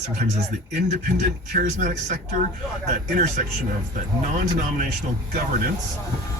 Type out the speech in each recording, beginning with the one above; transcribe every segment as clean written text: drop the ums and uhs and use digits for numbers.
sometimes as the independent charismatic sector, that intersection of that non-denominational governance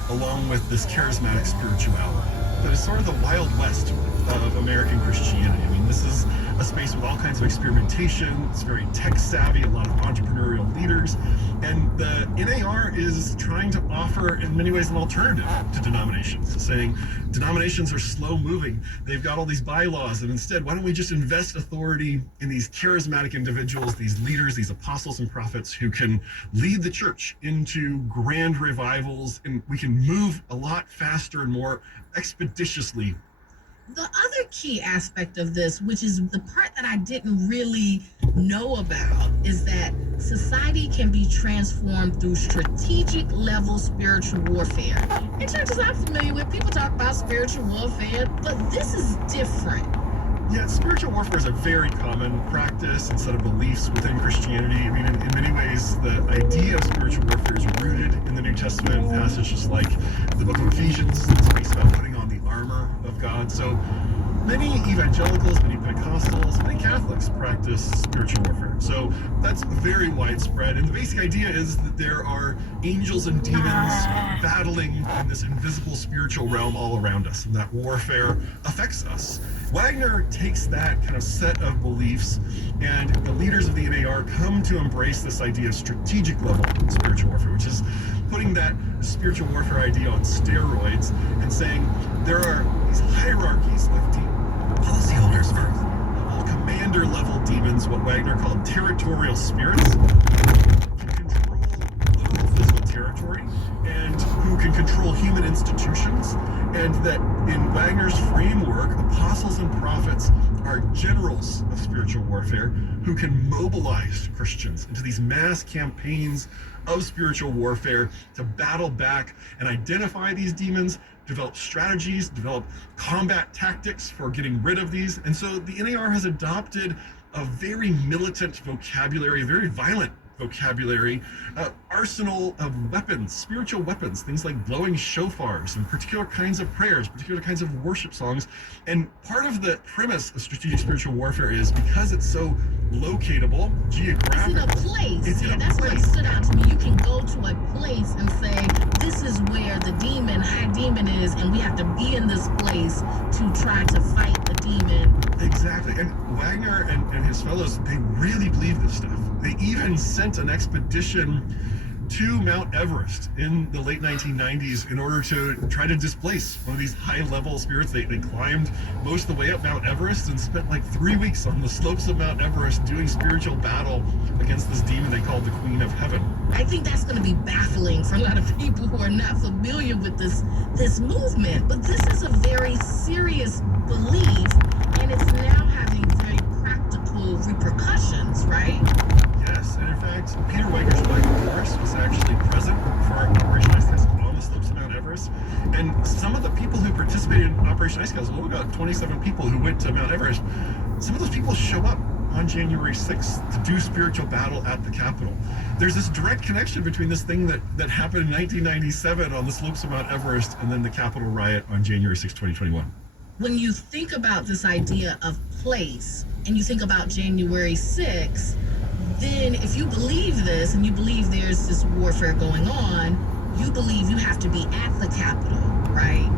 along with this charismatic spirituality. That is sort of the Wild West of American Christianity. I mean, this is a space with all kinds of experimentation. It's very tech savvy, a lot of entrepreneurial leaders. And the NAR is trying to offer, in many ways, an alternative to denominations, saying denominations are slow moving. They've got all these bylaws, and instead, why don't we just invest authority in these charismatic individuals, these leaders, these apostles and prophets who can lead the church into grand revivals, and we can move a lot faster and more expeditiously. The other key aspect of this, which is the part that I didn't really know about, is that society can be transformed through strategic level spiritual warfare. In churches I'm familiar with, people talk about spiritual warfare, but this is different. Yeah, spiritual warfare is a very common practice and set of beliefs within Christianity. I mean, in many ways, the idea of spiritual warfare is rooted in the New Testament passages like the book of Ephesians that speaks about putting on the armor of God. So many evangelicals, many Pentecostals, many Catholics practice spiritual warfare. So that's very widespread. And the basic idea is that there are angels and demons battling in this invisible spiritual realm all around us, and that warfare affects us. Wagner takes that kind of set of beliefs, and the leaders of the NAR come to embrace this idea of strategic level spiritual warfare, which is putting that spiritual warfare idea on steroids and saying there are these hierarchies of policyholders for commander level demons, what Wagner called territorial spirits, who can control local physical territory and who can control human institutions. And that in Wagner's framework, apostles and prophets are generals of spiritual warfare who can mobilize Christians into these mass campaigns of spiritual warfare to battle back and identify these demons, develop strategies, develop combat tactics for getting rid of these. And so the NAR has adopted a very militant vocabulary, a very violent vocabulary, arsenal of weapons, spiritual weapons, things like blowing shofars and particular kinds of prayers, particular kinds of worship songs. And part of the premise of strategic spiritual warfare is because it's so locatable, geographical. It's in a place. That's what stood out to me. You can go to a place and say, this is where the high demon is, and we have to be in this place to try to fight the demon. Exactly. And Wagner and his fellows, they really believe this stuff. They even sent an expedition to Mount Everest in the late 1990s in order to try to displace one of these high-level spirits. They climbed most of the way up Mount Everest and spent like 3 weeks on the slopes of Mount Everest doing spiritual battle against this demon they called the Queen of Heaven. I think that's going to be baffling for a lot of people who are not familiar with this movement. But this is a very serious belief, and it's now having very practical repercussions, right? Yes, and in fact, Peter Wagner's Black Horse was actually present for Operation Ice Castle on the slopes of Mount Everest. And some of the people who participated in Operation Ice Castle, we got 27 people who went to Mount Everest. Some of those people show up on January 6th to do spiritual battle at the Capitol. There's this direct connection between this thing that happened in 1997 on the slopes of Mount Everest and then the Capitol riot on January 6, 2021. When you think about this idea of place and you think about January 6th, then if you believe this and you believe there's this warfare going on, you believe you have to be at the Capitol, right?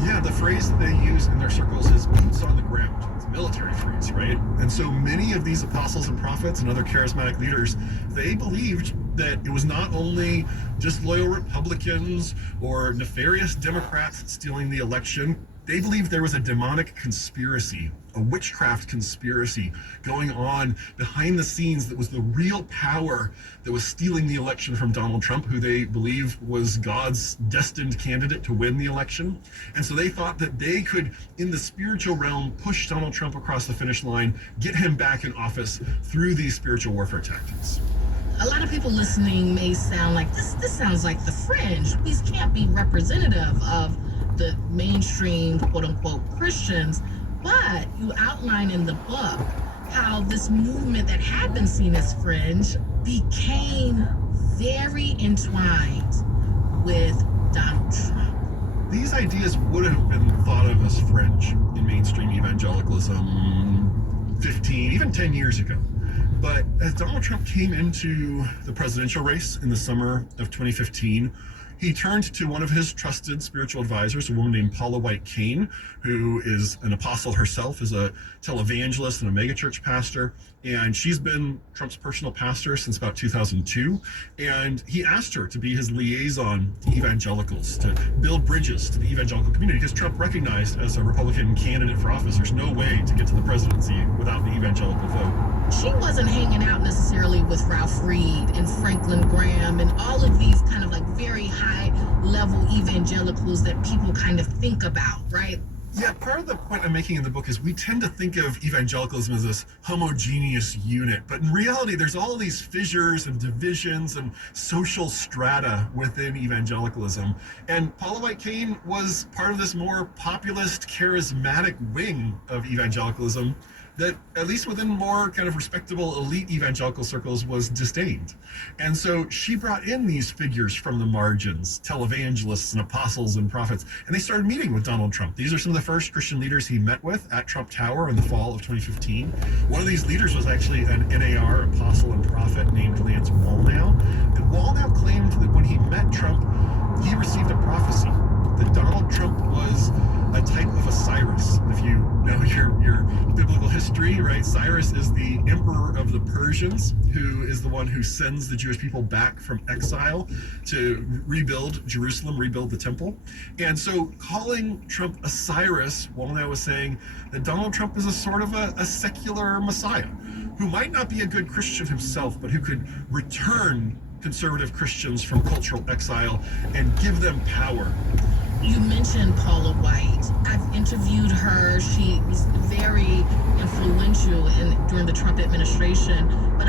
Yeah, the phrase that they use in their circles is boots on the ground. It's a military phrase, right? And so many of these apostles and prophets and other charismatic leaders, they believed that it was not only just loyal Republicans or nefarious Democrats stealing the election. They believed there was a demonic conspiracy, a witchcraft conspiracy going on behind the scenes that was the real power that was stealing the election from Donald Trump, who they believe was God's destined candidate to win the election. And so they thought that they could, in the spiritual realm, push Donald Trump across the finish line, get him back in office through these spiritual warfare tactics. A lot of people listening may sound like, this sounds like the fringe. These can't be representative of the mainstream, quote unquote, Christians. But you outline in the book how this movement that had been seen as fringe became very entwined with Donald Trump. These ideas would have been thought of as fringe in mainstream evangelicalism 15, even 10 years ago. But as Donald Trump came into the presidential race in the summer of 2015, he turned to one of his trusted spiritual advisors, a woman named Paula White Cain, who is an apostle herself, is a televangelist and a megachurch pastor. And she's been Trump's personal pastor since about 2002. And he asked her to be his liaison to evangelicals, to build bridges to the evangelical community, because Trump recognized as a Republican candidate for office, there's no way to get to the presidency without the evangelical vote. She wasn't hanging out necessarily with Ralph Reed and Franklin Graham and all of these kind of like very high level evangelicals that people kind of think about, right? Yeah, part of the point I'm making in the book is we tend to think of evangelicalism as this homogeneous unit, but in reality, there's all these fissures and divisions and social strata within evangelicalism. And Paula White Cain was part of this more populist, charismatic wing of evangelicalism that, at least within more kind of respectable elite evangelical circles, was disdained. And so she brought in these figures from the margins, televangelists and apostles and prophets, and they started meeting with Donald Trump. These are some of the first Christian leaders he met with at Trump Tower in the fall of 2015. One of these leaders was actually an NAR apostle and prophet named Lance Wallnau. And Wallnau claimed that when he met Trump, he received a prophecy that Donald Trump was a type of a Cyrus. If you know your biblical history, right? Cyrus is the emperor of the Persians, who is the one who sends the Jewish people back from exile to rebuild Jerusalem, rebuild the temple. And so calling Trump a Cyrus, Wallnau was saying that Donald Trump is a sort of a secular Messiah who might not be a good Christian himself, but who could return conservative Christians from cultural exile and give them power. You mentioned Paula White. I've interviewed her. She was very influential during the Trump administration. But